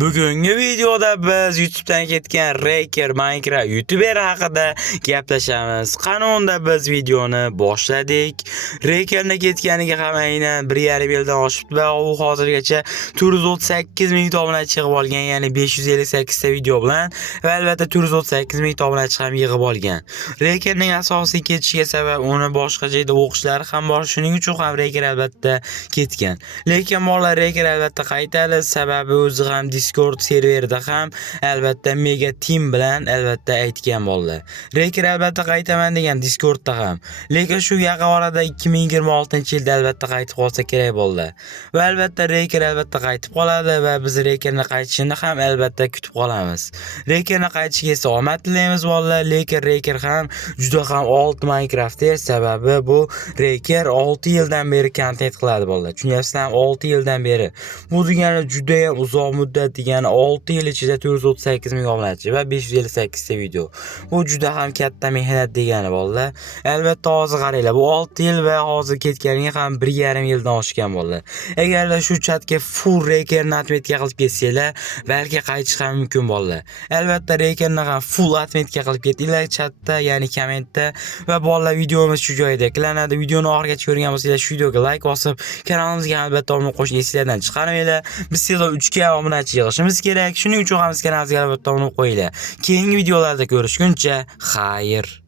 Bugungi videoda biz YouTube'dan ketgan Raker Minecraft YouTuber haqida gaplashamiz. Qani unda biz videoni boshladik. Rakerni ketganiga ham aynan 1,5 yildan oshibdi va u hozirgacha 438 ming obunachi yig'ib olgan, ya'ni 558 ta video bilan va albatta 438 ming obunachi ham yig'ib olgan. Rakerning asosiy ketishiga sabab uni boshqa joyda o'qishlari ham bor, shuning uchun ham Raker albatta ketgan. Lekin bolalar Raker albatta qaytadi, sababi o'zi ham Discord serverida ham albatta Mega Team bilan albatta aytgan bo'ldi. Raker albatta qaytaman degan Discordda ham. Lekin shu yaqin orada 2026-yilda albatta qaytib qolsa kerak bo'ldi. Va albatta Raker albatta qaytib qoladi va biz Rakerni qaytishini ham albatta kutib qolamiz. Rakerni qaytishiga esa omad tilaymiz bolalar, lekin Raker ham juda ham old Minecraft'dir, sababi bu Raker 6 yildan beri kontent qiladi bolalar. Tushunyapsizlarmi? 6 yildan beri. Bu degani juda ham uzoq muddat degani 6 yil ichida 438 ming obunachi va 558 ta video. Bu juda ham katta mehnat degani bolalar. Albatta hozir qaranglar, bu 6 yil va hozir ketganiga ham 1,5 yildan oshgan bolalar. Agarlar shu chatga full Rakerni atmetga qilib ketsanglar, balki qaytish ham mumkin bolalar. Albatta Rakerni ham full atmetga qilib ketinglar chatda, ya'ni kommentda va bolalar videomiz shu joyda eklanadi. Videoni oxirigacha ko'rgan bo'lsangiz shu videoga like bosib, kanalimizga albatta obuna qo'shib esingizdan chiqarmanglar. Biz sizga 3 ga obunachi yig'ishimiz kerak. Shuning uchun ham biz kanalimizga albatta obuna qo'yinglar. Keyingi videolarda ko'rishguncha xayr.